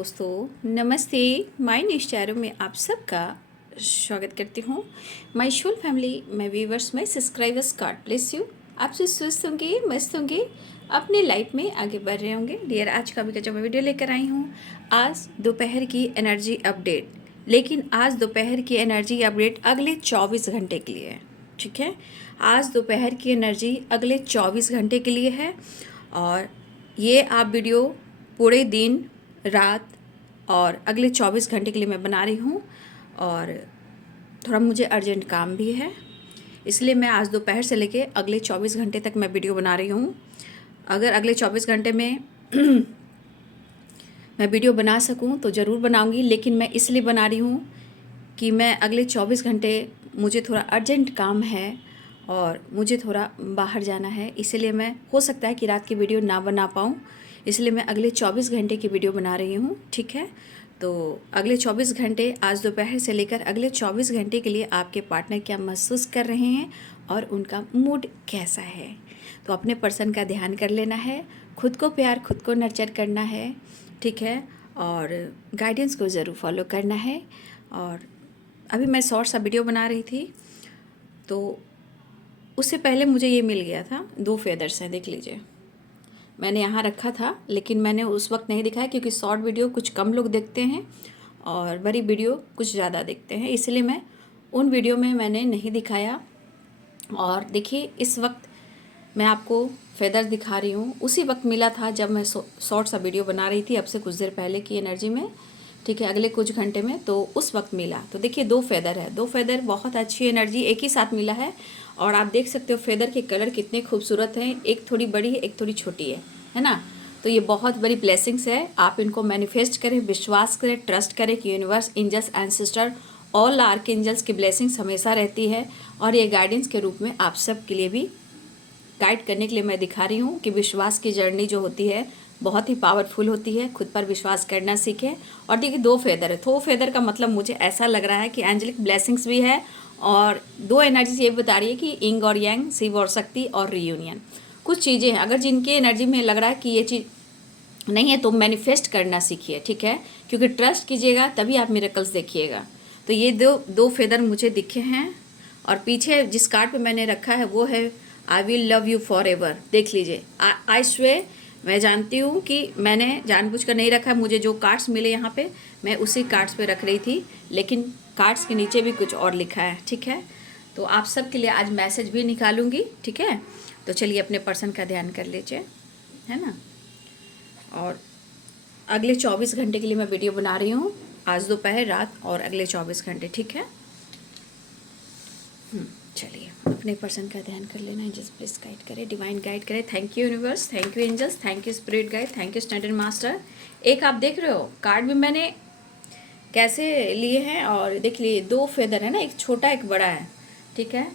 दोस्तों, नमस्ते। My news channel में आप सबका स्वागत करती हूँ। My soul family, my viewers, my subscribers, God bless you. आप सब स्वस्थ होंगे, मस्त होंगे, अपने लाइफ में आगे बढ़ रहे होंगे। डियर, आज का भी गजब वीडियो लेकर आई हूँ। आज दोपहर की एनर्जी अपडेट, लेकिन आज दोपहर की एनर्जी अपडेट अगले 24 घंटे के लिए है। ठीक है, आज दोपहर की एनर्जी अगले 24 घंटे के लिए है। और ये आप वीडियो पूरे दिन, रात और अगले 24 घंटे के लिए मैं बना रही हूँ। और थोड़ा मुझे अर्जेंट काम भी है, इसलिए मैं आज दोपहर से लेके अगले 24 घंटे तक मैं वीडियो बना रही हूँ। अगर अगले 24 घंटे में मैं वीडियो बना सकूँ तो ज़रूर बनाऊँगी, लेकिन मैं इसलिए बना रही हूँ कि मैं अगले 24 घंटे, मुझे थोड़ा अर्जेंट काम है और मुझे थोड़ा बाहर जाना है, इसलिए मैं हो सकता है कि रात की वीडियो ना बना पाऊँ, इसलिए मैं अगले 24 घंटे की वीडियो बना रही हूँ। ठीक है, तो अगले 24 घंटे, आज दोपहर से लेकर अगले 24 घंटे के लिए आपके पार्टनर क्या महसूस कर रहे हैं और उनका मूड कैसा है, तो अपने पर्सन का ध्यान कर लेना है। खुद को प्यार, खुद को नर्चर करना है। ठीक है, और गाइडेंस को ज़रूर फॉलो करना है। और अभी मैं शॉर्ट सा वीडियो बना रही थी, तो उससे पहले मुझे ये मिल गया था। 2 फेदर्स हैं, देख लीजिए। मैंने यहाँ रखा था, लेकिन मैंने उस वक्त नहीं दिखाया क्योंकि शॉर्ट वीडियो कुछ कम लोग देखते हैं और बड़ी वीडियो कुछ ज़्यादा देखते हैं, इसलिए मैं उन वीडियो में मैंने नहीं दिखाया। और देखिए, इस वक्त मैं आपको फेदर दिखा रही हूँ, उसी वक्त मिला था जब मैं शॉर्ट सा वीडियो बना रही थी, अब से कुछ देर पहले की एनर्जी में। ठीक है, अगले कुछ घंटे में, तो उस वक्त मिला। तो देखिए, 2 फेदर है, 2 फेदर, बहुत अच्छी एनर्जी एक ही साथ मिला है। और आप देख सकते हो फेदर के कलर कितने खूबसूरत हैं। एक थोड़ी बड़ी है, एक थोड़ी छोटी है ना। तो ये बहुत बड़ी ब्लेसिंग्स है। आप इनको मैनिफेस्ट करें, विश्वास करें, ट्रस्ट करें कि universe, angels, ancestor, all archangels की ब्लेसिंग्स हमेशा रहती है। और ये गाइडेंस के रूप में आप सब के लिए भी गाइड करने के लिए मैं दिखा रही हूँ कि विश्वास की जर्नी जो होती है बहुत ही पावरफुल होती है। खुद पर विश्वास करना सीखें। और देखिए, 2 फेदर है, 2 फेदर का मतलब मुझे ऐसा लग रहा है कि एंजेलिक ब्लेसिंग्स भी है। और 2 एनर्जीज ये बता रही है कि इंग और यांग, शिव और शक्ति और रियूनियन, कुछ चीज़ें हैं। अगर जिनके एनर्जी में लग रहा है कि ये चीज़ नहीं है तो मैनिफेस्ट करना सीखिए। ठीक है, क्योंकि ट्रस्ट कीजिएगा तभी आप मिरेकल्स देखिएगा। तो ये दो फेदर मुझे दिखे हैं। और पीछे जिस कार्ड पे मैंने रखा है वो है I will love you for ever. देख लीजिए, आई स्वे, मैं जानती हूँ कि मैंने जानबूझकर नहीं रखा। मुझे जो कार्ड्स मिले यहाँ पे, मैं उसी कार्ड्स पे रख रही थी, लेकिन कार्ड्स के नीचे भी कुछ और लिखा है। ठीक है, तो आप सब के लिए आज मैसेज भी निकालूंगी। ठीक है, तो चलिए अपने पर्सन का ध्यान कर लीजिए, है ना। और अगले 24 घंटे के लिए मैं वीडियो बना रही हूँ, आज दोपहर, रात और अगले 24 घंटे। ठीक है, चलिए अपने पर्सन का ध्यान कर लेना। एंजल्स प्लीज गाइड करें, डिवाइन गाइड करें। Thank you universe, thank you angels, thank you spirit guide, thank you ascended master. एक आप देख रहे हो कार्ड भी मैंने कैसे लिए हैं, और देख लिए 2 फेदर है ना, एक छोटा एक बड़ा है। ठीक है,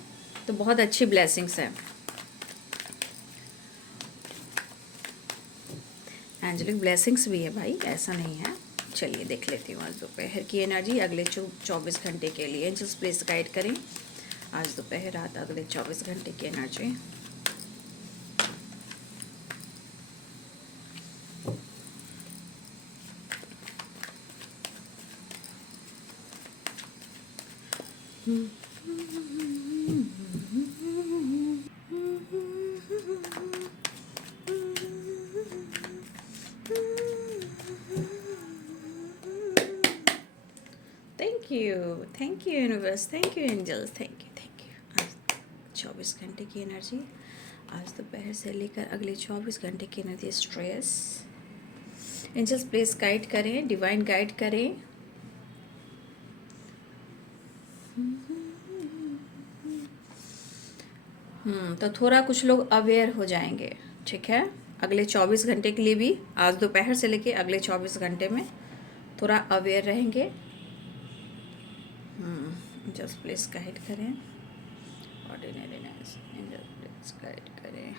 तो बहुत अच्छी ब्लेसिंग्स है। एंजेलिक ब्लेसिंग्स भी है भाई, ऐसा नहीं है। चलिए देख लेती हूँ आज दोपहर की एनर्जी अगले 24 घंटे के लिए। एंजल्स प्लीज गाइड करें आज दोपहर, रात, अगले 24 घंटे की energy. Thank you universe, thank you angels, thank you. आज 24 घंटे की एनर्जी, आज दोपहर से लेकर अगले 24 घंटे की energy. Stress, angels please guide करें, डिवाइन गाइड करें। तो थोड़ा कुछ लोग अवेयर हो जाएंगे। ठीक है, अगले 24 घंटे के लिए भी, आज दोपहर से लेके अगले 24 घंटे में थोड़ा अवेयर रहेंगे। जस्ट प्लीज गाइड करें, ऑर्डिनरीनेस, एंजल प्लीज गाइड करें।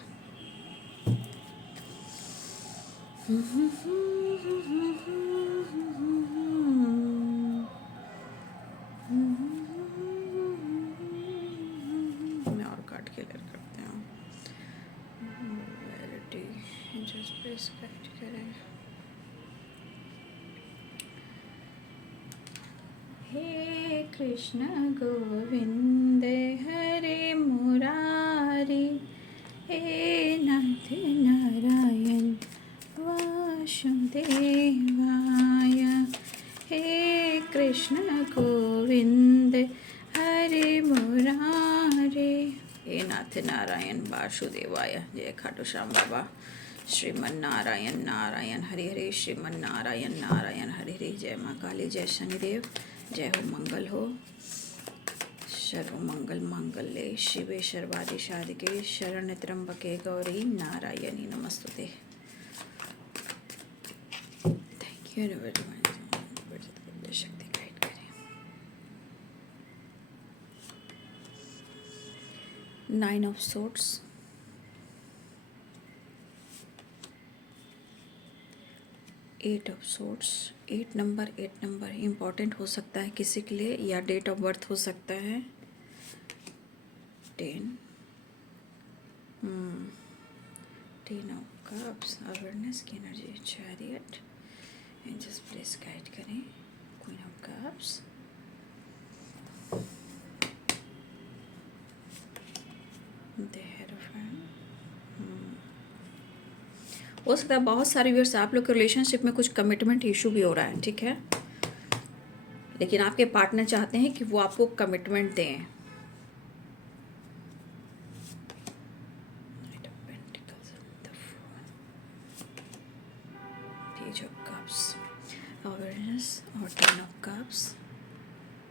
मैं और कार्ड क्लियर करते हैं। जस्ट प्लीज गाइड करें। हे कृष्ण गोविंद हरे मुरारी, हे नाथ नारायण वासुदेवाय, हे कृष्ण गोविंद हरे मुरारी, हे नाथ नारायण वासुदेवाय। जय खाटू श्याम बाबा। श्रीमन नारायण नारायण हरि हरि, श्रीमन नारायण नारायण हरि हरि। जय माँ काली, जय शनिदेव। जय हो, मंगल हो। सर्व मंगल मांगल्ये शिवे सर्वादि साधिके, शरण त्र्यंबके गौरी नारायणी नमस्तुते। थैंक यू वेरी शक्ति गाइड करें। 9 of Swords, 8 of Swords। 8 नंबर इम्पॉर्टेंट हो सकता है किसी के लिए, या डेट ऑफ बर्थ हो सकता है। 10 10 of Cups, अवेयरनेस की energy. Chariot, angels please guide करें। Queen of cups, the hierophant. हो सकता है बहुत सारे व्यूअर्स आप लोग के रिलेशनशिप में कुछ कमिटमेंट इशू भी हो रहा है, ठीक है, लेकिन आपके पार्टनर चाहते हैं कि वो आपको कमिटमेंट दें। पेज ऑफ कप्स, अवेयरनेस और 10 ऑफ कप्स।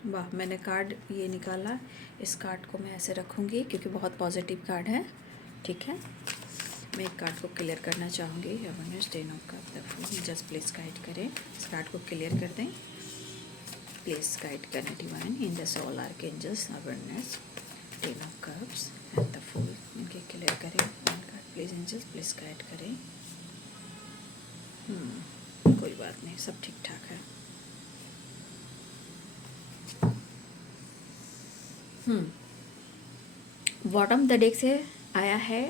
वाह, मैंने कार्ड ये निकाला। इस कार्ड को मैं ऐसे रखूँगी क्योंकि बहुत पॉजिटिव कार्ड है, ठीक है। मैं एक कार्ड को क्लियर करना चाहूँगी। Awareness, 10 of cups. Just please guide करें, इस कार्ड को क्लियर कर दें। प्लीज गाइड करें divine in the soul archangels. Awareness, 10 of cups and the fool, इनके क्लियर करें। One card please angels please guide करें। कोई बात नहीं, सब ठीक ठाक है। बॉटम द डेक से आया है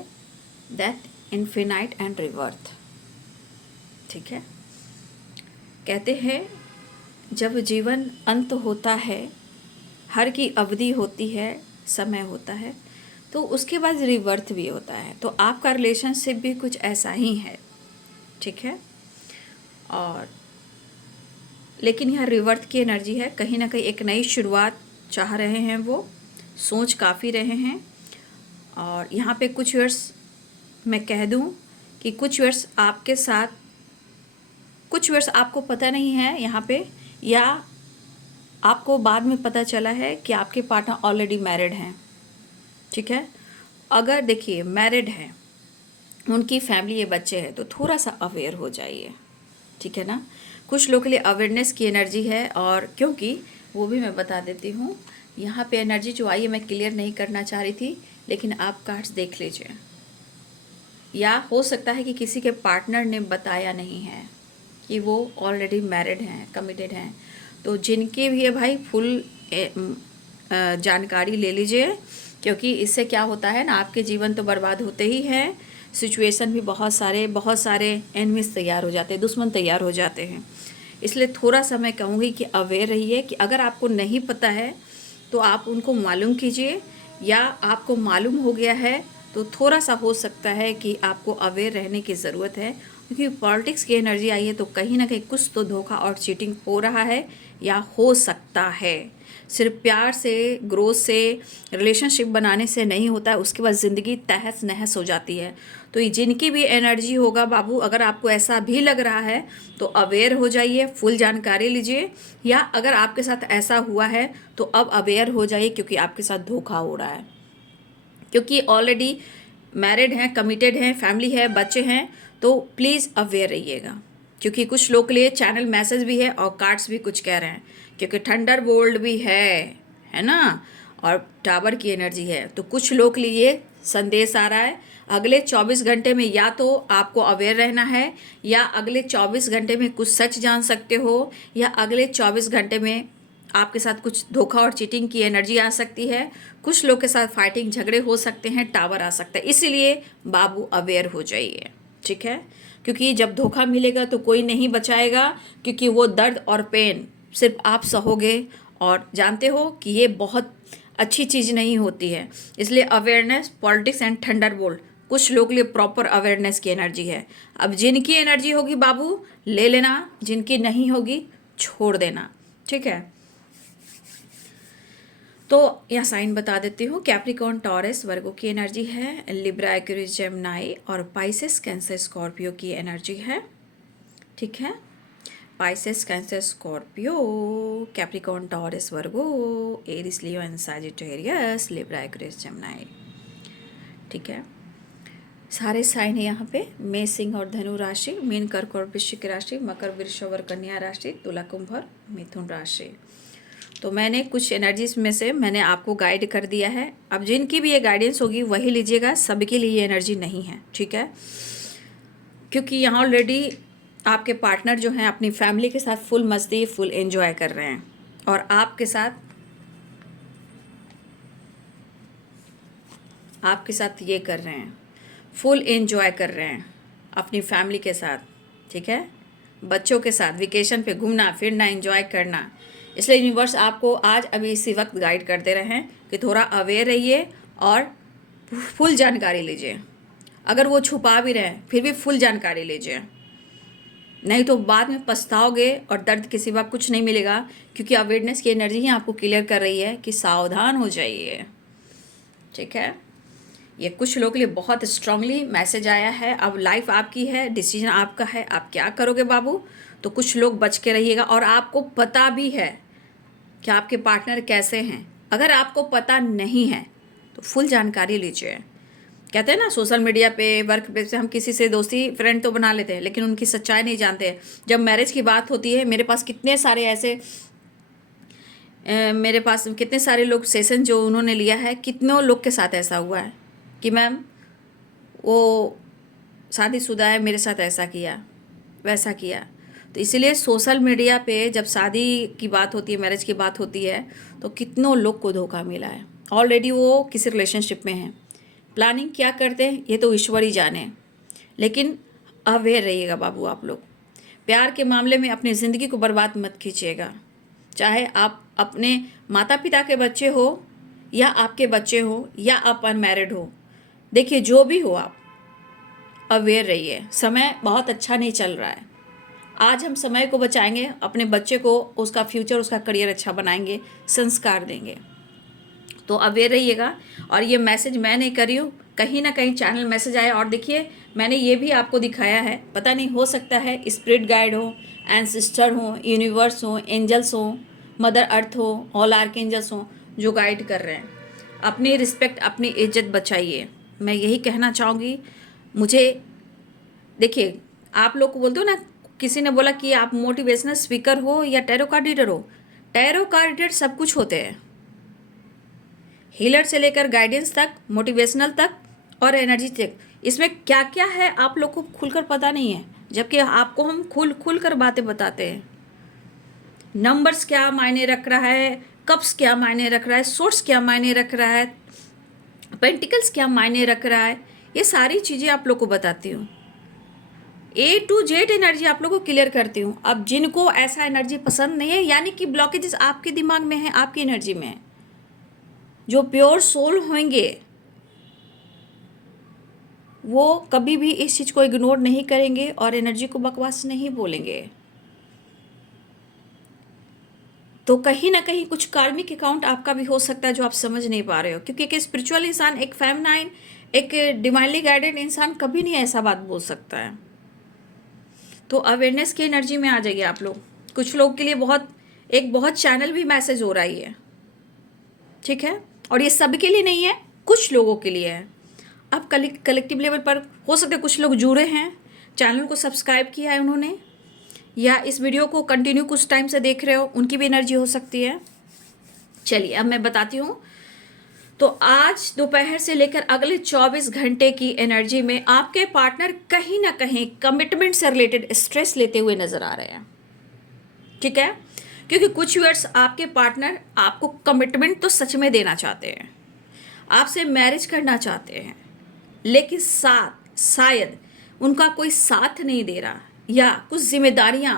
डेथ, इन्फिनाइट एंड रिवर्थ, ठीक है। कहते हैं जब जीवन अंत होता है, हर की अवधि होती है, समय होता है, तो उसके बाद रिवर्थ भी होता है। तो आपका रिलेशनशिप भी कुछ ऐसा ही है, ठीक है। और लेकिन यह रिवर्थ की एनर्जी है, कहीं ना कहीं एक नई शुरुआत चाह रहे हैं, वो सोच काफ़ी रहे हैं। और यहाँ पे कुछ वर्ष मैं कह दूँ कि कुछ वर्ष आपके साथ, कुछ वर्ष आपको पता नहीं है यहाँ पे, या आपको बाद में पता चला है कि आपके पार्टनर ऑलरेडी मैरिड हैं, ठीक है। अगर देखिए मैरिड हैं, उनकी फैमिली, ये बच्चे हैं, तो थोड़ा सा अवेयर हो जाइए, ठीक है ना। कुछ लोगों के लिए अवेयरनेस की एनर्जी है, और क्योंकि वो भी मैं बता देती हूँ। यहाँ पे एनर्जी जो आई है मैं क्लियर नहीं करना चाह रही थी, लेकिन आप कार्ड्स देख लीजिए। या हो सकता है कि किसी के पार्टनर ने बताया नहीं है कि वो ऑलरेडी मैरिड हैं, कमिटेड हैं। तो जिनके भी है भाई, फुल जानकारी ले लीजिए, क्योंकि इससे क्या होता है ना, आपके जीवन तो बर्बाद होते ही हैं, सिचुएशन भी बहुत सारे एनिमीज तैयार हो जाते हैं, दुश्मन तैयार हो जाते हैं। इसलिए थोड़ा सा मैं कहूँगी कि अवेयर रहिए, कि अगर आपको नहीं पता है तो आप उनको मालूम कीजिए, या आपको मालूम हो गया है तो थोड़ा सा हो सकता है कि आपको अवेयर रहने की ज़रूरत है, क्योंकि पॉलिटिक्स की एनर्जी आई है, तो कहीं ना कहीं कुछ तो धोखा और चीटिंग हो रहा है या हो सकता है। सिर्फ प्यार से, ग्रोथ से, रिलेशनशिप बनाने से नहीं होता है, उसके बाद ज़िंदगी तहस नहस हो जाती है। तो ये जिनकी भी एनर्जी होगा बाबू, अगर आपको ऐसा भी लग रहा है तो अवेयर हो जाइए, फुल जानकारी लीजिए। या अगर आपके साथ ऐसा हुआ है तो अब अवेयर हो जाइए, क्योंकि आपके साथ धोखा हो रहा है, क्योंकि ऑलरेडी मैरिड हैं, कमिटेड हैं, फैमिली है, बच्चे हैं। तो प्लीज़ अवेयर रहिएगा, क्योंकि कुछ लोग के लिए चैनल मैसेज भी है और कार्ड्स भी कुछ कह रहे हैं, क्योंकि थंडर बोल्ट भी है ना, और टावर की एनर्जी है। तो कुछ लोग के लिए संदेश आ रहा है, अगले 24 घंटे में या तो आपको अवेयर रहना है, या अगले 24 घंटे में कुछ सच जान सकते हो, या अगले 24 घंटे में आपके साथ कुछ धोखा और चीटिंग की एनर्जी आ सकती है। कुछ लोग के साथ फाइटिंग, झगड़े हो सकते हैं, टावर आ सकता है। इसीलिए बाबू अवेयर हो जाइए, ठीक है। क्योंकि जब धोखा मिलेगा तो कोई नहीं बचाएगा, क्योंकि वो दर्द और पेन सिर्फ आप सहोगे, और जानते हो कि ये बहुत अच्छी चीज़ नहीं होती है। इसलिए अवेयरनेस, पॉलिटिक्स एंड थंडरबोल्ट कुछ लोग के लिए प्रॉपर अवेयरनेस की एनर्जी है। अब जिनकी एनर्जी होगी बाबू ले लेना, जिनकी नहीं होगी छोड़ देना, ठीक है। तो यह साइन बता देती हूँ, कैप्रिकॉर्न टॉरस वर्गो की एनर्जी है, लिब्रा एक्वेरियस जेमिनी और पाइसेस कैंसर स्कॉर्पियो की एनर्जी है, ठीक है। Pisces cancer Scorpio, Capricorn Taurus Virgo, Aries Leo and Sagittarius, Libra Aquarius Gemini, ठीक है। सारे साइन है यहाँ पे, मेष सिंह और धनु राशि, मीन कर्क और वृश्चिक राशि, मकर वृषभ और कन्या राशि, तुला कुंभ और मिथुन राशि। तो मैंने कुछ एनर्जीज में से मैंने आपको गाइड कर दिया है। अब जिनकी भी ये गाइडेंस होगी वही लीजिएगा, सबके लिए ये एनर्जी नहीं है, ठीक है। क्योंकि यहाँ ऑलरेडी आपके पार्टनर जो हैं अपनी फैमिली के साथ फुल मस्ती, फुल एंजॉय कर रहे हैं, और आपके साथ ये कर रहे हैं, फुल एंजॉय कर रहे हैं अपनी फैमिली के साथ, ठीक है। बच्चों के साथ वेकेशन पे घूमना फिरना, एंजॉय करना। इसलिए यूनिवर्स आपको आज अभी इसी वक्त गाइड करते रहे हैं कि थोड़ा अवेयर रहिए और फुल जानकारी लीजिए। अगर वो छुपा भी रहे फिर भी फुल जानकारी लीजिए, नहीं तो बाद में पछताओगे और दर्द के सिवा कुछ नहीं मिलेगा। क्योंकि अवेयरनेस की एनर्जी ही आपको क्लियर कर रही है कि सावधान हो जाइए, ठीक है। ये कुछ लोगों के लिए बहुत स्ट्रांगली मैसेज आया है। अब लाइफ आपकी है, डिसीजन आपका है, आप क्या करोगे बाबू। तो कुछ लोग बच के रहिएगा, और आपको पता भी है कि आपके पार्टनर कैसे हैं। अगर आपको पता नहीं है तो फुल जानकारी लीजिए। कहते हैं ना, सोशल मीडिया पे, वर्क पे से हम किसी से दोस्ती फ्रेंड तो बना लेते हैं, लेकिन उनकी सच्चाई नहीं जानते हैं। जब मैरिज की बात होती है, मेरे पास कितने सारे लोग सेशन जो उन्होंने लिया है, कितनों लोग के साथ ऐसा हुआ है कि मैम वो शादीशुदा है, मेरे साथ ऐसा किया वैसा किया। तो इसीलिए सोशल मीडिया पे जब शादी की बात होती है, मैरिज की बात होती है, तो कितनों लोग को धोखा मिला है। ऑलरेडी वो किसी रिलेशनशिप में हैं, प्लानिंग क्या करते हैं ये तो ईश्वर ही जाने। लेकिन अवेयर रहिएगा बाबू आप लोग। प्यार के मामले में अपनी ज़िंदगी को बर्बाद मत कीजिएगा। चाहे आप अपने माता पिता के बच्चे हो या आपके बच्चे हो या आप अनमैरिड हो, देखिए जो भी हो आप अवेयर रहिए। समय बहुत अच्छा नहीं चल रहा है। आज हम समय को बचाएंगे, अपने बच्चे को उसका फ्यूचर, उसका करियर अच्छा बनाएंगे, संस्कार देंगे। तो अवेयर रहिएगा। और ये मैसेज मैं नहीं कर रही हूँ, कहीं ना कहीं चैनल मैसेज आया। और देखिए मैंने ये भी आपको दिखाया है, पता नहीं हो सकता है स्पिरिट गाइड हो, एंसेस्टर हो, यूनिवर्स हो, एंजल्स हो, मदर अर्थ हो, ऑल आर्क एंजल्स हो जो गाइड कर रहे हैं। अपनी रिस्पेक्ट, अपनी इज्जत बचाइए, मैं यही कहना चाहूँगी। मुझे देखिए, आप लोग को बोलते हो ना, किसी ने बोला कि आप मोटिवेशनल स्पीकर हो या टैरो कार्ड रीडर हो। टैरो कार्ड रीडर सब कुछ होते हैं, हीलर से लेकर गाइडेंस तक, मोटिवेशनल तक और एनर्जी तक। इसमें क्या क्या है आप लोग को खुलकर पता नहीं है, जबकि आपको हम खुल कर बातें बताते हैं। नंबर्स क्या मायने रख रहा है, कप्स क्या मायने रख रहा है, सोर्स क्या मायने रख रहा है, पेंटिकल्स क्या मायने रख रहा है, ये सारी चीज़ें आप लोग को बताती हूँ। A to Z एनर्जी आप लोगों को क्लियर करती हूँ। अब जिनको ऐसा एनर्जी पसंद नहीं है, यानी कि ब्लॉकेजेस आपके दिमाग में है, आपकी एनर्जी में है, जो प्योर सोल होंगे वो कभी भी इस चीज़ को इग्नोर नहीं करेंगे और एनर्जी को बकवास नहीं बोलेंगे। तो कहीं ना कहीं कुछ कार्मिक अकाउंट आपका भी हो सकता है जो आप समझ नहीं पा रहे हो। क्योंकि एक स्पिरिचुअल इंसान, एक फेमिनाइन, एक डिवाइनली गाइडेड इंसान कभी नहीं ऐसा बात बोल सकता है। तो अवेयरनेस की एनर्जी में आ जाइए आप लोग। कुछ लोग के लिए बहुत चैनल भी मैसेज हो रही है, ठीक है। और ये सबके लिए नहीं है, कुछ लोगों के लिए है। अब कलेक्टिव लेवल पर हो सकता है कुछ लोग जुड़े हैं, चैनल को सब्सक्राइब किया है उन्होंने, या इस वीडियो को कंटिन्यू कुछ टाइम से देख रहे हो, उनकी भी एनर्जी हो सकती है। चलिए अब मैं बताती हूँ। तो आज दोपहर से लेकर अगले 24 घंटे की एनर्जी में आपके पार्टनर कहीं ना कहीं कमिटमेंट से रिलेटेड स्ट्रेस लेते हुए नजर आ रहे हैं, ठीक है। क्योंकि कुछ व्यूअर्स, आपके पार्टनर आपको कमिटमेंट तो सच में देना चाहते हैं, आपसे मैरिज करना चाहते हैं, लेकिन शायद उनका कोई साथ नहीं दे रहा, या कुछ जिम्मेदारियां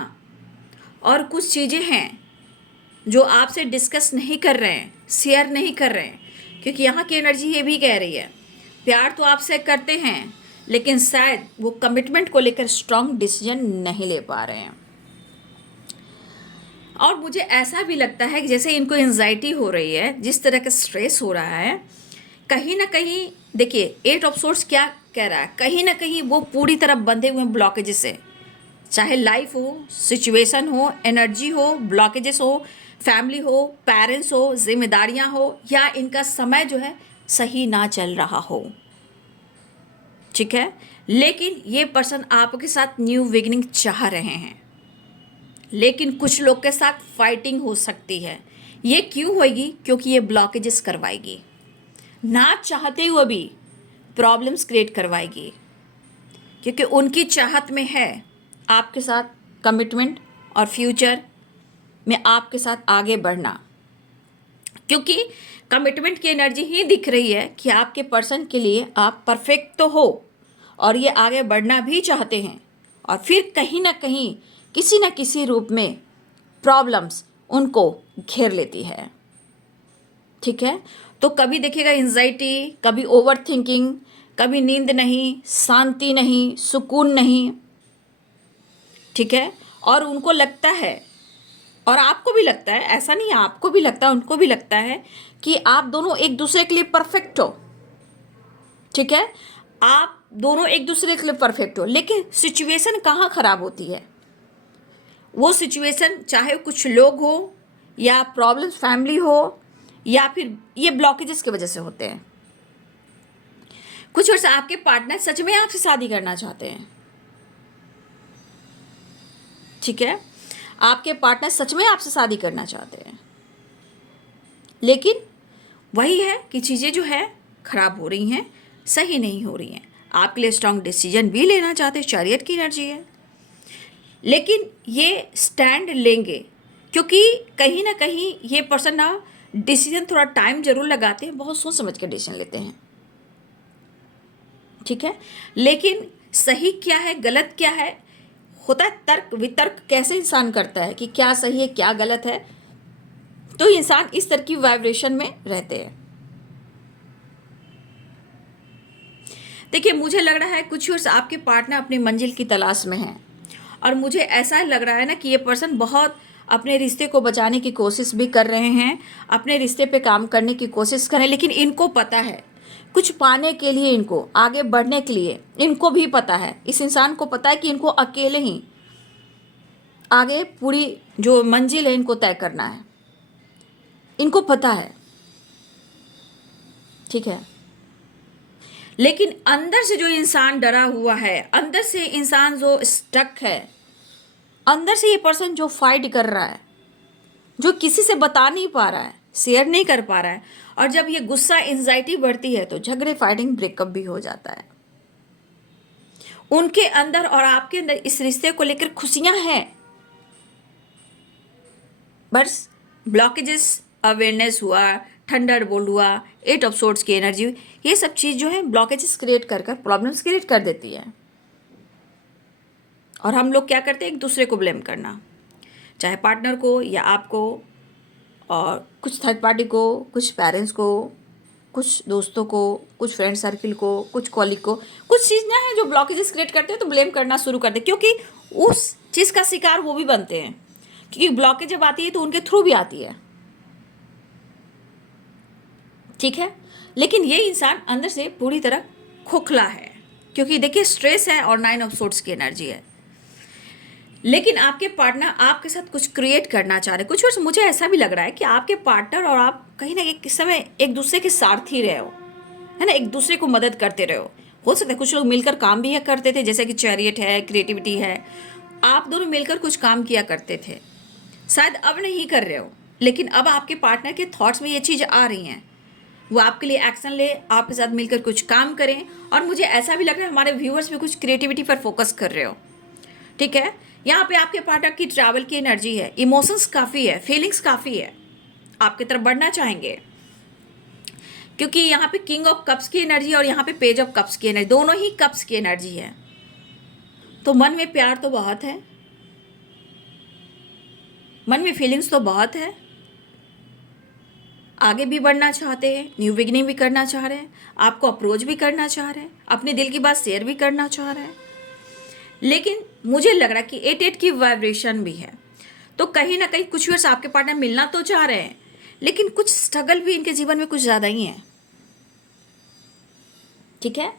और कुछ चीज़ें हैं जो आपसे डिस्कस नहीं कर रहे हैं, शेयर नहीं कर रहे हैं, क्योंकि यहाँ की एनर्जी ये भी कह रही है प्यार तो आपसे करते हैं, लेकिन शायद वो कमिटमेंट को लेकर स्ट्रांग डिसीजन नहीं ले पा रहे हैं। और मुझे ऐसा भी लगता है कि जैसे इनको एंजाइटी हो रही है, जिस तरह का स्ट्रेस हो रहा है, कहीं ना कहीं देखिए 8 ऑफ सोर्स क्या कह रहा है, कहीं ना कहीं वो पूरी तरह बंधे हुए ब्लॉकेजेस से, चाहे लाइफ हो, सिचुएशन हो, एनर्जी हो, ब्लॉकेजेस हो, फैमिली हो, पेरेंट्स हो, जिम्मेदारियां हो, या इनका समय जो है सही ना चल रहा हो। ठीक है, लेकिन ये पर्सन आपके साथ न्यू बिगिनिंग चाह रहे हैं, लेकिन कुछ लोग के साथ फाइटिंग हो सकती है। ये क्यों होगी? क्योंकि ये ब्लॉकेजेस करवाएगी, ना चाहते हुए भी प्रॉब्लम्स क्रिएट करवाएगी, क्योंकि उनकी चाहत में है आपके साथ कमिटमेंट और फ्यूचर में आपके साथ आगे बढ़ना, क्योंकि कमिटमेंट की एनर्जी ही दिख रही है कि आपके पर्सन के लिए आप परफेक्ट तो हो और ये आगे बढ़ना भी चाहते हैं, और फिर कहीं ना कहीं किसी न किसी रूप में प्रॉब्लम्स उनको घेर लेती है। ठीक है, तो कभी देखिएगा एंजाइटी, कभी ओवर थिंकिंग, कभी नींद नहीं, शांति नहीं, सुकून नहीं। ठीक है, और उनको लगता है, और आपको भी लगता है, ऐसा नहीं है, आपको भी लगता है, उनको भी लगता है कि आप दोनों एक दूसरे के लिए परफेक्ट हो। ठीक है, आप दोनों एक दूसरे के लिए परफेक्ट हो, लेकिन सिचुएशन कहाँ खराब होती है? वो सिचुएशन चाहे कुछ लोग हो, या प्रॉब्लम्स फैमिली हो, या फिर ये ब्लॉकेजेस की वजह से होते हैं। कुछ वर्ष आपके पार्टनर सच में आपसे शादी करना चाहते हैं। ठीक है, आपके पार्टनर सच में आपसे शादी करना चाहते हैं, लेकिन वही है कि चीज़ें जो है खराब हो रही हैं, सही नहीं हो रही हैं। आपके लिए स्ट्रांग डिसीजन भी लेना चाहते हैं, चैरियट की एनर्जी है, लेकिन ये स्टैंड लेंगे, क्योंकि कहीं ना कहीं ये पर्सन ना डिसीजन थोड़ा टाइम जरूर लगाते हैं, बहुत सोच समझ के डिसीजन लेते हैं। ठीक है, लेकिन सही क्या है, गलत क्या है, होता है तर्क वितर्क, कैसे इंसान करता है कि क्या सही है क्या गलत है, तो इंसान इस तरह की वाइब्रेशन में रहते हैं। देखिए, मुझे लग रहा है कुछ वर्ष आपके पार्टनर अपनी मंजिल की तलाश में हैं, और मुझे ऐसा लग रहा है ना कि ये पर्सन बहुत अपने रिश्ते को बचाने की कोशिश भी कर रहे हैं, अपने रिश्ते पे काम करने की कोशिश कर रहे हैं, लेकिन इनको पता है कुछ पाने के लिए, इनको आगे बढ़ने के लिए, इनको भी पता है, इस इंसान को पता है कि इनको अकेले ही आगे पूरी जो मंजिल है इनको तय करना है, इनको पता है। ठीक है, लेकिन अंदर से जो इंसान डरा हुआ है, अंदर से इंसान जो स्टक है, अंदर से ये पर्सन जो फाइट कर रहा है, जो किसी से बता नहीं पा रहा है, शेयर नहीं कर पा रहा है, और जब ये गुस्सा एंजाइटी बढ़ती है तो झगड़े, फाइटिंग, ब्रेकअप भी हो जाता है। उनके अंदर और आपके अंदर इस रिश्ते को लेकर खुशियां हैं, बस ब्लॉकेजेस, अवेयरनेस हुआ, थंडरबोल्ट हुआ, 8 ऑफ सोर्ड्स की एनर्जी, ये सब चीज़ जो है ब्लॉकेजेस क्रिएट कर प्रॉब्लम्स क्रिएट कर देती है। और हम लोग क्या करते हैं, एक दूसरे को ब्लेम करना, चाहे पार्टनर को या आपको, और कुछ थर्ड पार्टी को, कुछ पेरेंट्स को, कुछ दोस्तों को, कुछ फ्रेंड सर्किल को, कुछ कॉलीग को। कुछ चीज़ें हैं जो ब्लॉकेजेस क्रिएट करते हैं तो ब्लेम करना शुरू कर दे, क्योंकि उस चीज़ का शिकार वो भी बनते हैं, क्योंकि ब्लॉकेज जब आती है तो उनके थ्रू भी आती है। ठीक है, लेकिन ये इंसान अंदर से पूरी तरह खोखला है, क्योंकि देखिए स्ट्रेस है और 9 ऑफ सोर्ड्स की एनर्जी है, लेकिन आपके पार्टनर आपके साथ कुछ क्रिएट करना चाह रहे हैं। कुछ वर्ष मुझे ऐसा भी लग रहा है कि आपके पार्टनर और आप कहीं ना कहीं समय एक दूसरे के सारथी रहे हो, है ना, एक दूसरे को मदद करते रहे हो सकता है कुछ लोग मिलकर काम भी करते थे, जैसे कि चैरियट है, क्रिएटिविटी है, आप दोनों मिलकर कुछ काम किया करते थे। शायद अब नहीं कर रहे हो, लेकिन अब आपके पार्टनर के थॉट्स में ये चीज़ आ रही हैं, वो आपके लिए एक्शन ले, आपके साथ मिलकर कुछ काम करें। और मुझे ऐसा भी लग रहा है हमारे व्यूअर्स भी कुछ क्रिएटिविटी पर फोकस कर रहे हो। ठीक है, यहाँ पे आपके पार्टनर की ट्रैवल की एनर्जी है, इमोशंस काफ़ी है, फीलिंग्स काफ़ी है, आपकी तरफ बढ़ना चाहेंगे, क्योंकि यहाँ पे किंग ऑफ कप्स की एनर्जी और यहाँ पे पेज ऑफ कप्स की एनर्जी, दोनों ही कप्स की एनर्जी है। तो मन में प्यार तो बहुत है, मन में फीलिंग्स तो बहुत है, आगे भी बढ़ना चाहते हैं, न्यू बिगिनिंग भी करना चाह रहे हैं, आपको अप्रोच भी करना चाह रहे हैं, अपने दिल की बात शेयर भी करना चाह रहे हैं। लेकिन मुझे लग रहा है कि 8 की वाइब्रेशन भी है, तो कहीं ना कहीं कुछ वर्ष आपके पार्टनर मिलना तो चाह रहे हैं, लेकिन कुछ स्ट्रगल भी इनके जीवन में कुछ ज़्यादा ही है। ठीक है,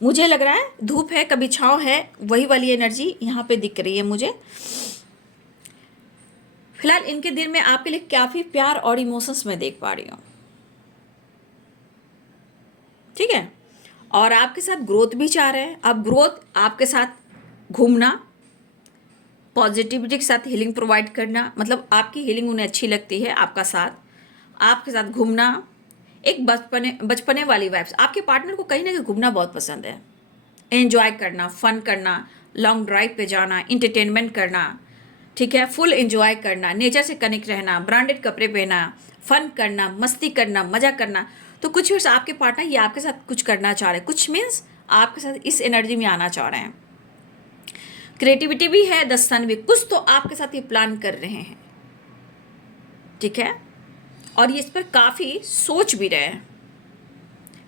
मुझे लग रहा है धूप है कभी छाँव है, वही वाली एनर्जी यहाँ पे दिख रही है मुझे। फिलहाल इनके दिल में आपके लिए काफ़ी प्यार और इमोशंस मैं देख पा रही हूँ। ठीक है, और आपके साथ ग्रोथ भी चाह रहे हैं। अब ग्रोथ आपके साथ घूमना, पॉजिटिविटी के साथ हीलिंग प्रोवाइड करना, मतलब आपकी हीलिंग उन्हें अच्छी लगती है, आपका साथ, आपके साथ घूमना, एक बचपने वाली वाइब्स। आपके पार्टनर को कहीं ना कहीं घूमना बहुत पसंद है, एंजॉय करना, फन करना, लॉन्ग ड्राइव पे जाना, इंटरटेनमेंट करना, ठीक है, फुल एंजॉय करना, नेचर से कनेक्ट रहना, ब्रांडेड कपड़े पहना, फन करना, मस्ती करना, मजा करना। तो कुछ वर्ष आपके पार्टनर ये आपके साथ कुछ करना चाह रहे हैं, कुछ मीन्स आपके साथ इस एनर्जी में आना चाह रहे हैं। क्रिएटिविटी भी है, दस्तन भी, कुछ तो आपके साथ ये प्लान कर रहे हैं। ठीक है, और ये इस पर काफ़ी सोच भी रहे हैं,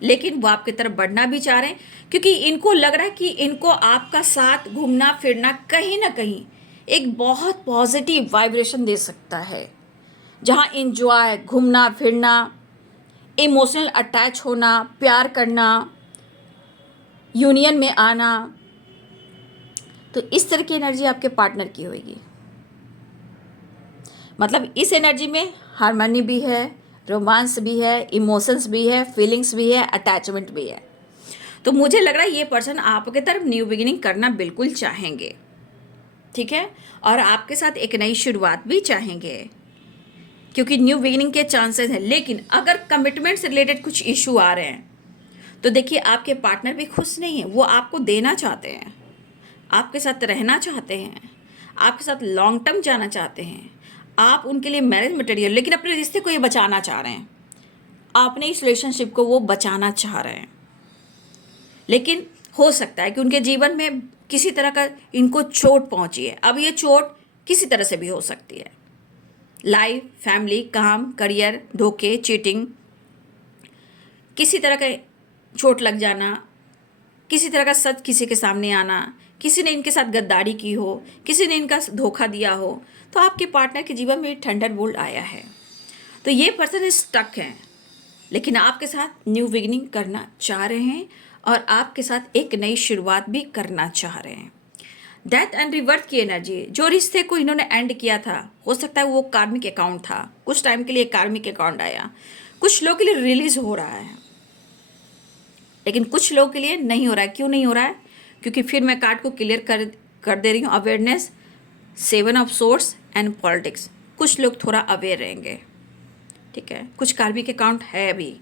लेकिन वो आपकी तरफ बढ़ना भी चाह रहे हैं, क्योंकि इनको लग रहा है कि इनको आपका साथ घूमना फिरना कहीं ना कहीं एक बहुत पॉजिटिव वाइब्रेशन दे सकता है, जहाँ एंजॉय, घूमना फिरना, इमोशनल अटैच होना, प्यार करना, यूनियन में आना। तो इस तरह की एनर्जी आपके पार्टनर की होगी। मतलब इस एनर्जी में हार्मनी भी है, रोमांस भी है, इमोशंस भी है, फीलिंग्स भी है, अटैचमेंट भी है। तो मुझे लग रहा है ये पर्सन आपके तरफ न्यू बिगिनिंग करना बिल्कुल चाहेंगे। ठीक है, और आपके साथ एक नई शुरुआत भी चाहेंगे, क्योंकि न्यू बिगिनिंग के चांसेस हैं। लेकिन अगर कमिटमेंट से रिलेटेड कुछ इशू आ रहे हैं, तो देखिए आपके पार्टनर भी खुश नहीं है, वो आपको देना चाहते हैं, आपके साथ रहना चाहते हैं, आपके साथ लॉन्ग टर्म जाना चाहते हैं, आप उनके लिए मैरिज मटेरियल, लेकिन अपने रिश्ते को ये बचाना चाह रहे हैं, अपने इस रिलेशनशिप को वो बचाना चाह रहे हैं। लेकिन हो सकता है कि उनके जीवन में किसी तरह का इनको चोट पहुंची है। अब ये चोट किसी तरह से भी हो सकती है, लाइफ, फैमिली, काम, करियर, धोखे, चीटिंग, किसी तरह का चोट लग जाना, किसी तरह का सच किसी के सामने आना, किसी ने इनके साथ गद्दारी की हो, किसी ने इनका धोखा दिया हो, तो आपके पार्टनर के जीवन में थंडरबोल्ट आया है। तो ये पर्सन स्टक है, लेकिन आपके साथ न्यू बिगिनिंग करना चाह रहे हैं और आपके साथ एक नई शुरुआत भी करना चाह रहे हैं। डेथ एंड रिवर्थ की एनर्जी, जो रिश्ते को इन्होंने एंड किया था, हो सकता है वो कार्मिक अकाउंट था, कुछ टाइम के लिए कार्मिक अकाउंट आया, कुछ लोगों के लिए रिलीज हो रहा है, लेकिन कुछ लोगों के लिए नहीं हो रहा है। क्यों नहीं हो रहा है? क्योंकि फिर मैं कार्ड को क्लियर कर दे रही हूँ। Awareness, 7 of source and politics. कुछ लोग थोड़ा अवेयर रहेंगे, ठीक है। कुछ कार्मिक अकाउंट है अभी,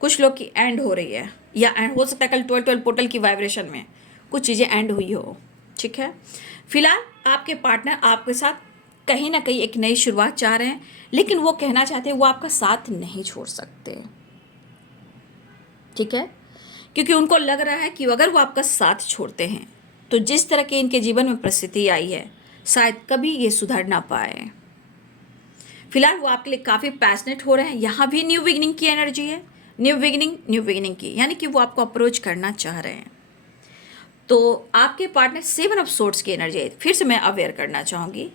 कुछ लोग की एंड हो रही है, या एंड हो सकता है कल 12 पोर्टल की वाइब्रेशन में कुछ चीज़ें एंड हुई हो, ठीक है। फिलहाल आपके पार्टनर आपके साथ कहीं ना कहीं एक नई शुरुआत चाह रहे हैं, लेकिन वो कहना चाहते हैं वो आपका साथ नहीं छोड़ सकते, ठीक है। क्योंकि उनको लग रहा है कि अगर वो आपका साथ छोड़ते हैं तो जिस तरह के इनके जीवन में परिस्थिति आई है, शायद कभी ये सुधर ना पाए। फिलहाल वो आपके लिए काफ़ी पैशनेट हो रहे हैं। यहाँ भी न्यू बिगिनिंग की एनर्जी है, न्यू बिगिनिंग की, यानी कि वो आपको अप्रोच करना चाह रहे हैं। तो आपके पार्टनर 7 ऑफ सोर्ड्स की एनर्जी है। फिर से मैं अवेयर करना चाहूँगी,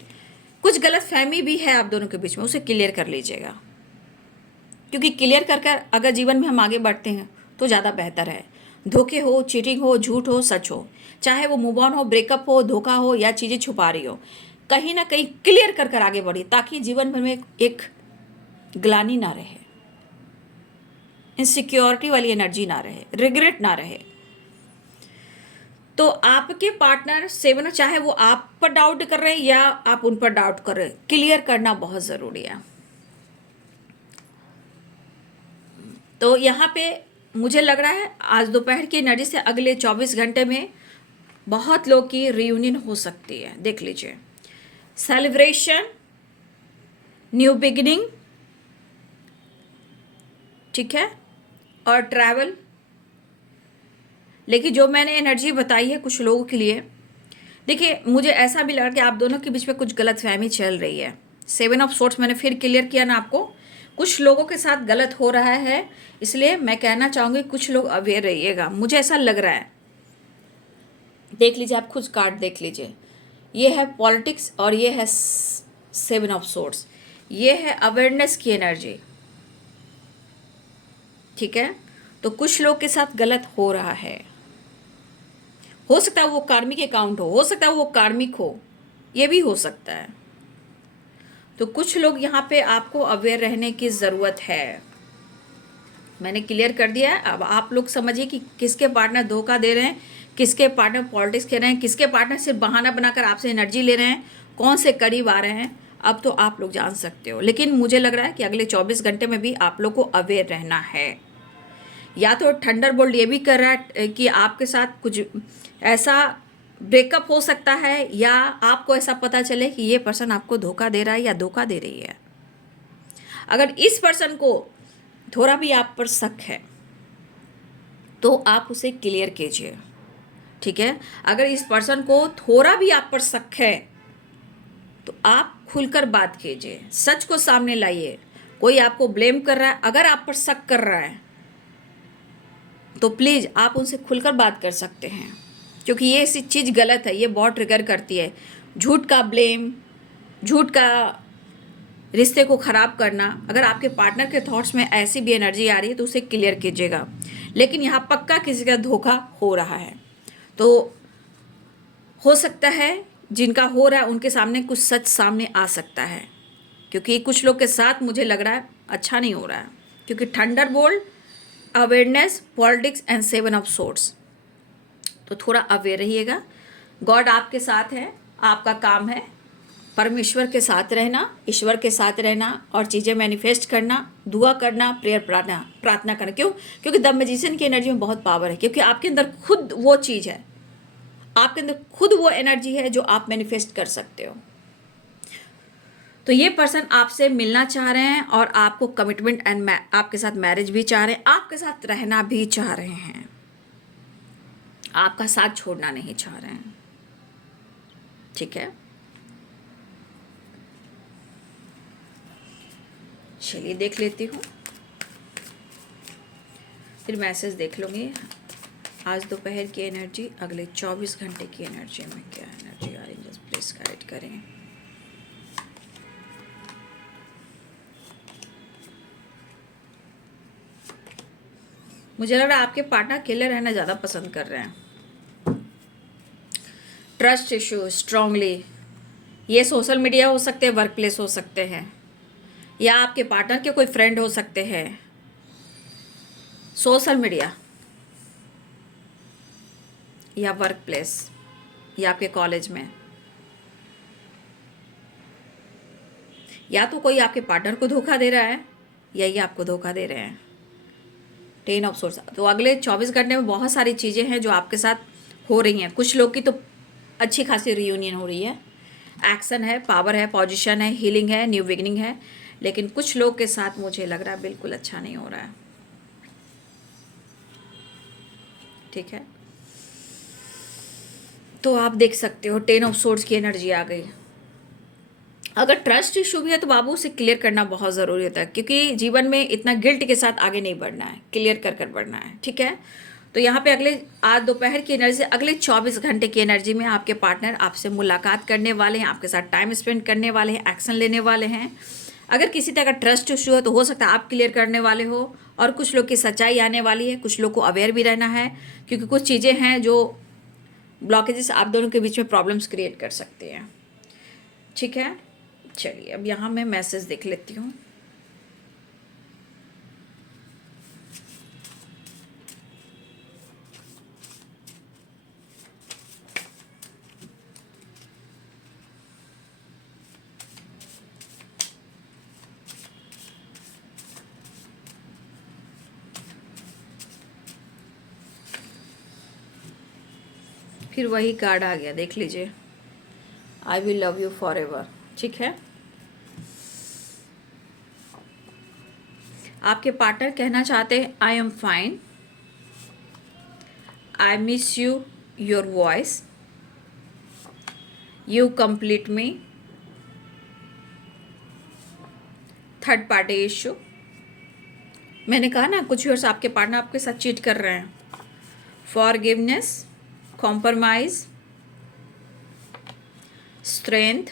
कुछ गलत फहमी भी है आप दोनों के बीच में, उसे क्लियर कर लीजिएगा, क्योंकि क्लियर कर अगर जीवन में हम आगे बढ़ते हैं तो ज़्यादा बेहतर है। धोखे हो, चीटिंग हो, झूठ हो, सच हो, चाहे वो मूव ऑन हो, ब्रेकअप हो, धोखा हो या चीज़ें छुपा रही हो, कहीं ना कहीं क्लियर कर आगे बढ़िए, ताकि जीवन भर में एक ग्लानि ना रहे, इनसिक्योरिटी वाली एनर्जी ना रहे, रिग्रेट ना रहे। तो आपके पार्टनर 7, चाहे वो आप पर डाउट कर रहे हैं या आप उन पर डाउट कर रहे हैं, क्लियर करना बहुत ज़रूरी है। तो यहाँ पे मुझे लग रहा है आज दोपहर की एनर्जी से अगले 24 घंटे में बहुत लोग की रियूनियन हो सकती है। देख लीजिए, सेलिब्रेशन, न्यू बिगिनिंग, ठीक है, और ट्रैवल। लेकिन जो मैंने एनर्जी बताई है कुछ लोगों के लिए, देखिए मुझे ऐसा भी लगा कि आप दोनों के बीच में कुछ गलतफहमी चल रही है। 7 ऑफ सोर्ट्स मैंने फिर क्लियर किया ना आपको, कुछ लोगों के साथ गलत हो रहा है, इसलिए मैं कहना चाहूँगी कुछ लोग अवेयर रहिएगा, मुझे ऐसा लग रहा है। देख लीजिए, आप खुद कार्ड देख लीजिए। ये है पॉलिटिक्स और ये है 7 ऑफ सोर्ड्स। ये है अवेयरनेस की एनर्जी, ठीक है। तो कुछ लोग के साथ गलत हो रहा है, हो सकता है वो कार्मिक अकाउंट हो सकता है वो कार्मिक हो, ये भी हो सकता है। तो कुछ लोग यहाँ पे आपको अवेयर रहने की ज़रूरत है। मैंने क्लियर कर दिया है। अब आप लोग समझिए कि किसके पार्टनर धोखा दे रहे हैं, किसके पार्टनर पॉलिटिक्स खेल रहे हैं, किसके पार्टनर सिर्फ बहाना बनाकर आपसे एनर्जी ले रहे हैं, कौन से करीब आ रहे हैं। अब तो आप लोग जान सकते हो, लेकिन मुझे लग रहा है कि अगले 24 घंटे में भी आप लोग को अवेयर रहना है। या तो थंडरबोल्ट ये भी कर रहा है कि आपके साथ कुछ ऐसा ब्रेकअप हो सकता है, या आपको ऐसा पता चले कि ये पर्सन आपको धोखा दे रहा है या धोखा दे रही है। अगर इस पर्सन को थोड़ा भी आप पर शक है तो आप उसे क्लियर कीजिए, ठीक है। अगर इस पर्सन को थोड़ा भी आप पर शक है तो आप खुलकर बात कीजिए, सच को सामने लाइए। कोई आपको ब्लेम कर रहा है, अगर आप पर शक कर रहा है तो प्लीज़ आप उनसे खुलकर बात कर सकते हैं, क्योंकि ये ऐसी चीज़ गलत है, ये बहुत ट्रिगर करती है। झूठ का ब्लेम, झूठ का रिश्ते को ख़राब करना। अगर आपके पार्टनर के थॉट्स में ऐसी भी एनर्जी आ रही है तो उसे क्लियर कीजिएगा। लेकिन यहाँ पक्का किसी का धोखा हो रहा है, तो हो सकता है जिनका हो रहा है उनके सामने कुछ सच सामने आ सकता है, क्योंकि कुछ लोग के साथ मुझे लग रहा है अच्छा नहीं हो रहा है। क्योंकि Thunderbolt, awareness, politics and 7 of swords, तो थोड़ा अवेयर रहिएगा। गॉड आपके साथ है, आपका काम है परमेश्वर के साथ रहना, ईश्वर के साथ रहना और चीज़ें मैनिफेस्ट करना, दुआ करना, प्रेयर प्रार्थना करना। क्यों? क्योंकि द मैजिशियन की एनर्जी में बहुत पावर है, क्योंकि आपके अंदर खुद वो चीज़ है, आपके अंदर खुद वो एनर्जी है जो आप मैनिफेस्ट कर सकते हो। तो ये पर्सन आपसे मिलना चाह रहे हैं और आपको कमिटमेंट एंड आपके साथ मैरिज भी चाह रहे हैं, आपके साथ रहना भी चाह रहे हैं, आपका साथ छोड़ना नहीं चाह रहे हैं, ठीक है। चलिए देख लेती हूँ, फिर मैसेज देख लूँगी। आज दोपहर की एनर्जी, अगले 24 घंटे की एनर्जी में क्या एनर्जी आ रही है, जस्ट प्लीज गाइड करें। मुझे लग रहा है आपके पार्टनर अकेले रहना ज़्यादा पसंद कर रहे हैं। ट्रस्ट इशू स्ट्रांगली, ये सोशल मीडिया हो सकते हैं, वर्क प्लेस हो सकते हैं, या आपके पार्टनर के कोई फ्रेंड हो सकते हैं। सोशल मीडिया या वर्क प्लेस या आपके कॉलेज में, या तो कोई आपके पार्टनर को धोखा दे रहा है या ये आपको धोखा दे रहे हैं। 10 ऑफ सोर्स। तो अगले 24 घंटे में बहुत सारी चीज़ें हैं जो आपके साथ हो रही हैं। कुछ लोग की तो अच्छी खासी रियूनियन हो रही है, एक्शन है, पावर है, पोजीशन है, हीलिंग है, न्यू बिगिनिंग है। लेकिन कुछ लोग के साथ मुझे लग रहा है बिल्कुल अच्छा नहीं हो रहा है, ठीक है। तो आप देख सकते हो 10 ऑफ सोर्ड्स की एनर्जी आ गई। अगर ट्रस्ट इशू भी है तो बाबू उसे क्लियर करना बहुत ज़रूरी होता है, क्योंकि जीवन में इतना गिल्ट के साथ आगे नहीं बढ़ना है, क्लियर कर कर बढ़ना है, ठीक है। तो यहाँ पे अगले आज दोपहर की एनर्जी से अगले 24 घंटे की एनर्जी में आपके पार्टनर आपसे मुलाकात करने वाले हैं, आपके साथ टाइम स्पेंड करने वाले हैं, एक्शन लेने वाले हैं। अगर किसी तरह का ट्रस्ट इशू है तो हो सकता है आप क्लियर करने वाले हो, और कुछ लोग की सच्चाई आने वाली है। कुछ लोग को अवेयर भी रहना है, क्योंकि कुछ चीज़ें हैं जो ब्लॉकेजेस आप दोनों के बीच में प्रॉब्लम्स क्रिएट कर सकते हैं, ठीक है। चलिए अब यहाँ मैं मैसेज देख लेती हूँ। फिर वही कार्ड आ गया, देख लीजिए, I will love you for ever, ठीक है। आपके पार्टनर कहना चाहते हैं I am fine, I miss you, your voice, you complete me, third party issue, मैंने कहा ना कुछ व्यूअर्स आपके पार्टनर आपके साथ चीट कर रहे हैं। Forgiveness, compromise, strength,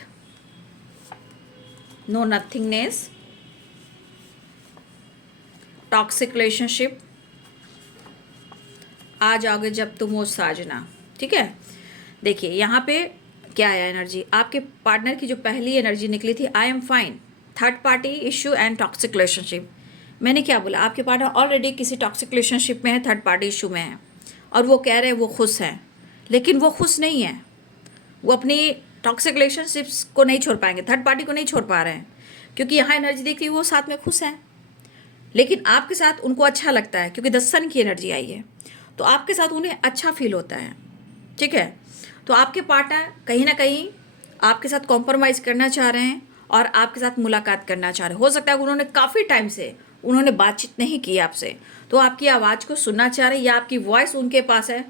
no nothingness, toxic relationship, आ जाओगे जब तुम वो साजना। ठीक है, देखिए यहाँ पे क्या है एनर्जी, आपके पार्टनर की जो पहली एनर्जी निकली थी I am fine, third party issue and toxic relationship. मैंने क्या बोला, आपके पार्टनर ऑलरेडी किसी टॉक्सिक रिलेशनशिप में है, थर्ड पार्टी इशू में है, और वो कह रहे हैं वो खुश हैं, लेकिन वो खुश नहीं है। वो अपनी टॉक्सिक रिलेशनशिप्स को नहीं छोड़ पाएंगे, थर्ड पार्टी को नहीं छोड़ पा रहे हैं, क्योंकि यहाँ एनर्जी दिख रही है वो साथ में खुश हैं, लेकिन आपके साथ उनको अच्छा लगता है क्योंकि 10 सन की एनर्जी आई है, तो आपके साथ उन्हें अच्छा फील होता है। ठीक है, तो आपके पार्टनर कहीं ना कहीं आपके साथ कॉम्प्रोमाइज़ करना चाह रहे हैं और आपके साथ मुलाकात करना चाह रहे हैं। हो सकता है उन्होंने काफ़ी टाइम से उन्होंने बातचीत नहीं की आपसे, तो आपकी आवाज़ को सुनना चाह रहे हैं, या आपकी वॉइस उनके पास है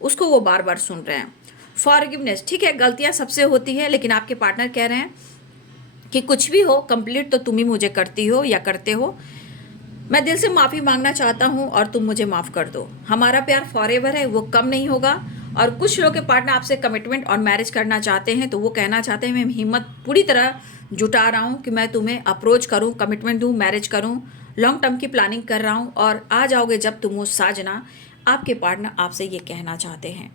उसको वो बार बार सुन रहे हैं। फॉरगिवनेस, ठीक है, गलतियाँ सबसे होती है, लेकिन आपके पार्टनर कह रहे हैं कि कुछ भी हो कंप्लीट तो तुम ही मुझे करती हो या करते हो, मैं दिल से माफ़ी मांगना चाहता हूँ और तुम मुझे माफ़ कर दो। हमारा प्यार फॉरएवर है, वो कम नहीं होगा। और कुछ लोग के पार्टनर आपसे कमिटमेंट और मैरिज करना चाहते हैं, तो वो कहना चाहते हैं मैं हिम्मत पूरी तरह जुटा रहा हूँ कि मैं तुम्हें अप्रोच करूँ, कमिटमेंट दूँ, मैरिज करूँ, लॉन्ग टर्म की प्लानिंग कर रहा हूँ, और आ जाओगे जब तुम वो साजना। आपके पार्टनर आपसे ये कहना चाहते हैं।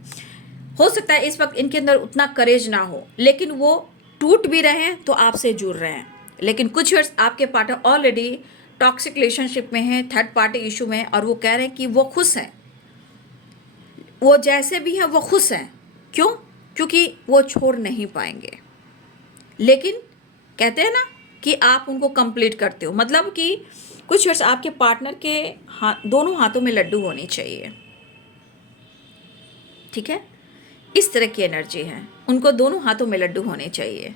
हो सकता है इस वक्त इनके अंदर उतना करेज ना हो, लेकिन वो टूट भी रहे हैं तो आपसे जुड़ रहे हैं। लेकिन कुछ वर्ष आपके पार्टनर ऑलरेडी टॉक्सिक रिलेशनशिप में है, थर्ड पार्टी इशू में है, और वो कह रहे हैं कि वो खुश हैं, वो जैसे भी हैं वो खुश हैं। क्यों? क्योंकि वो छोड़ नहीं पाएंगे, लेकिन कहते हैं ना कि आप उनको कंप्लीट करते हो, मतलब कि कुछ वर्ष आपके पार्टनर के दोनों हाथों में लड्डू होने चाहिए। ठीक है, इस तरह की एनर्जी है, उनको दोनों हाथों में लड्डू होने चाहिए।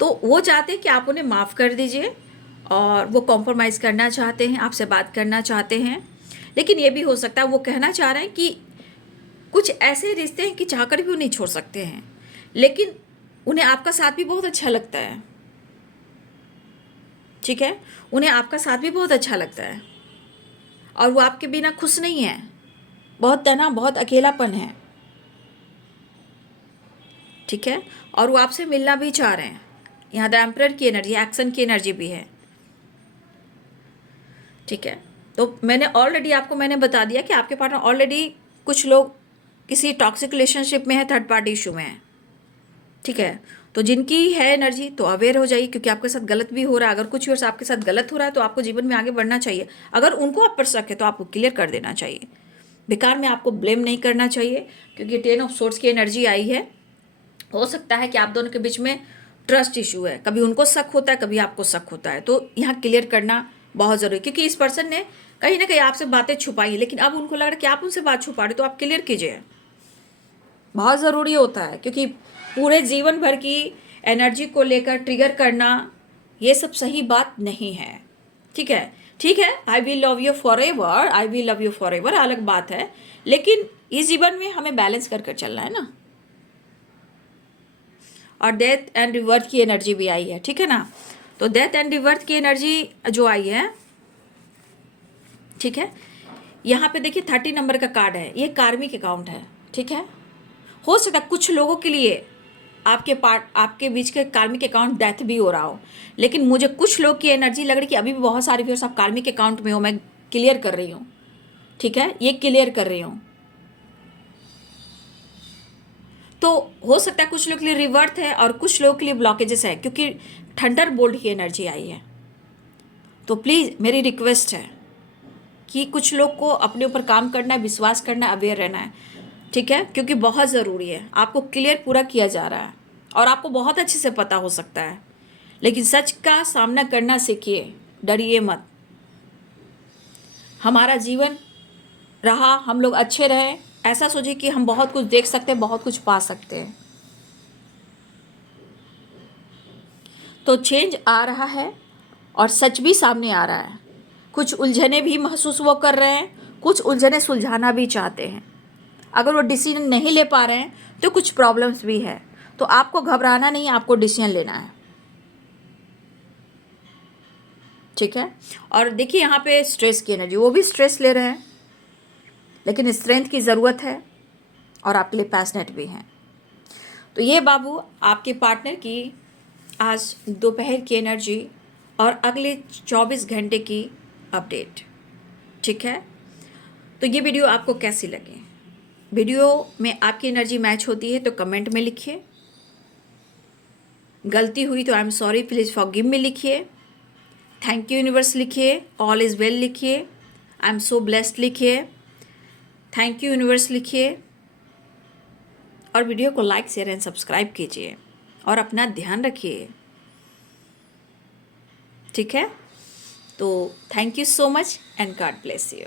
तो वो चाहते हैं कि आप उन्हें माफ़ कर दीजिए, और वो कॉम्प्रोमाइज़ करना चाहते हैं, आपसे बात करना चाहते हैं। लेकिन ये भी हो सकता है वो कहना चाह रहे हैं कि कुछ ऐसे रिश्ते हैं कि चाहकर भी वो नहीं छोड़ सकते हैं, लेकिन उन्हें आपका साथ भी बहुत अच्छा लगता है। ठीक है, उन्हें आपका साथ भी बहुत अच्छा लगता है, और वो आपके बिना खुश नहीं है, बहुत तनाव, बहुत अकेलापन है। ठीक है, और वो आपसे मिलना भी चाह रहे हैं। यहाँ द एम्परर की एनर्जी, एक्शन की एनर्जी भी है। ठीक है, तो मैंने ऑलरेडी आपको बता दिया कि आपके पार्टनर ऑलरेडी कुछ लोग किसी टॉक्सिक रिलेशनशिप में है, थर्ड पार्टी इशू में है। ठीक है, तो जिनकी है एनर्जी तो अवेयर हो जाइए, क्योंकि आपके साथ गलत भी हो रहा है। अगर कुछ वर्ष आपके साथ गलत हो रहा है तो आपको जीवन में आगे बढ़ना चाहिए। अगर उनको आप पर शक है तो आपको क्लियर कर देना चाहिए, बेकार में आपको ब्लेम नहीं करना चाहिए, क्योंकि 10 ऑफ सोर्ड्स की एनर्जी आई है। हो सकता है कि आप दोनों के बीच में ट्रस्ट इशू है, कभी उनको शक होता है, कभी आपको शक होता है, तो यहाँ क्लियर करना बहुत ज़रूरी है, क्योंकि इस पर्सन ने कहीं ना कहीं आपसे बातें छुपाई है, लेकिन अब उनको लग रहा है कि आप उनसे बात छुपा रहे, तो आप क्लियर कीजिए, बहुत ज़रूरी होता है। क्योंकि पूरे जीवन भर की एनर्जी को लेकर ट्रिगर करना ये सब सही बात नहीं है। ठीक है, ठीक है, I will love you for ever, I will love you for ever अलग बात है, लेकिन इस जीवन में हमें बैलेंस कर चलना है ना। और डेथ एंड रिवर्थ की एनर्जी भी आई है। ठीक है ना, तो डेथ एंड रिवर्थ की एनर्जी जो आई है, ठीक है, यहाँ पे देखिए 30 नंबर का कार्ड है, ये कार्मिक अकाउंट है। ठीक है, हो सकता है कुछ लोगों के लिए आपके बीच के कार्मिक अकाउंट डेथ भी हो रहा हो, लेकिन मुझे कुछ लोग की एनर्जी लग रही है कि अभी भी बहुत सारे व्यूअर्स आप कार्मिक अकाउंट में हो, मैं क्लियर कर रही हूँ। ठीक है, ये क्लियर कर रही हूँ। तो हो सकता है कुछ लोग के लिए रिवर्थ है और कुछ लोगों के लिए ब्लॉकेजेस है, क्योंकि थंडर बोल्ट की एनर्जी आई है। तो प्लीज़ मेरी रिक्वेस्ट है कि कुछ लोग को अपने ऊपर काम करना है, विश्वास करना है, अवेयर रहना है। ठीक है, क्योंकि बहुत ज़रूरी है, आपको क्लियर पूरा किया जा रहा है और आपको बहुत अच्छे से पता हो सकता है, लेकिन सच का सामना करना सीखिए, डरिए मत। हमारा जीवन रहा, हम लोग अच्छे रहे, ऐसा सोचिए कि हम बहुत कुछ देख सकते हैं, बहुत कुछ पा सकते हैं। तो चेंज आ रहा है और सच भी सामने आ रहा है। कुछ उलझने भी महसूस वो कर रहे हैं, कुछ उलझने सुलझाना भी चाहते हैं। अगर वो डिसीजन नहीं ले पा रहे हैं तो कुछ प्रॉब्लम्स भी है, तो आपको घबराना नहीं, आपको डिसीजन लेना है। ठीक है। और देखिए यहाँ पे स्ट्रेस की एनर्जी, वो भी स्ट्रेस ले रहे हैं, लेकिन स्ट्रेंथ की ज़रूरत है और आपके लिए पैशनेट भी हैं। तो ये बाबू आपके पार्टनर की आज दोपहर की एनर्जी और अगले 24 घंटे की अपडेट, ठीक है। तो ये वीडियो आपको कैसी लगी? वीडियो में आपकी एनर्जी मैच होती है तो कमेंट में लिखिए, गलती हुई तो I am sorry please forgive me लिखिए, थैंक यू यूनिवर्स लिखिए, ऑल इज़ वेल लिखिए, आई एम सो ब्लेस्ड लिखिए, थैंक यू यूनिवर्स लिखिए, और वीडियो को लाइक शेयर एंड सब्सक्राइब कीजिए और अपना ध्यान रखिए, ठीक है। तो thank you so much and God bless you.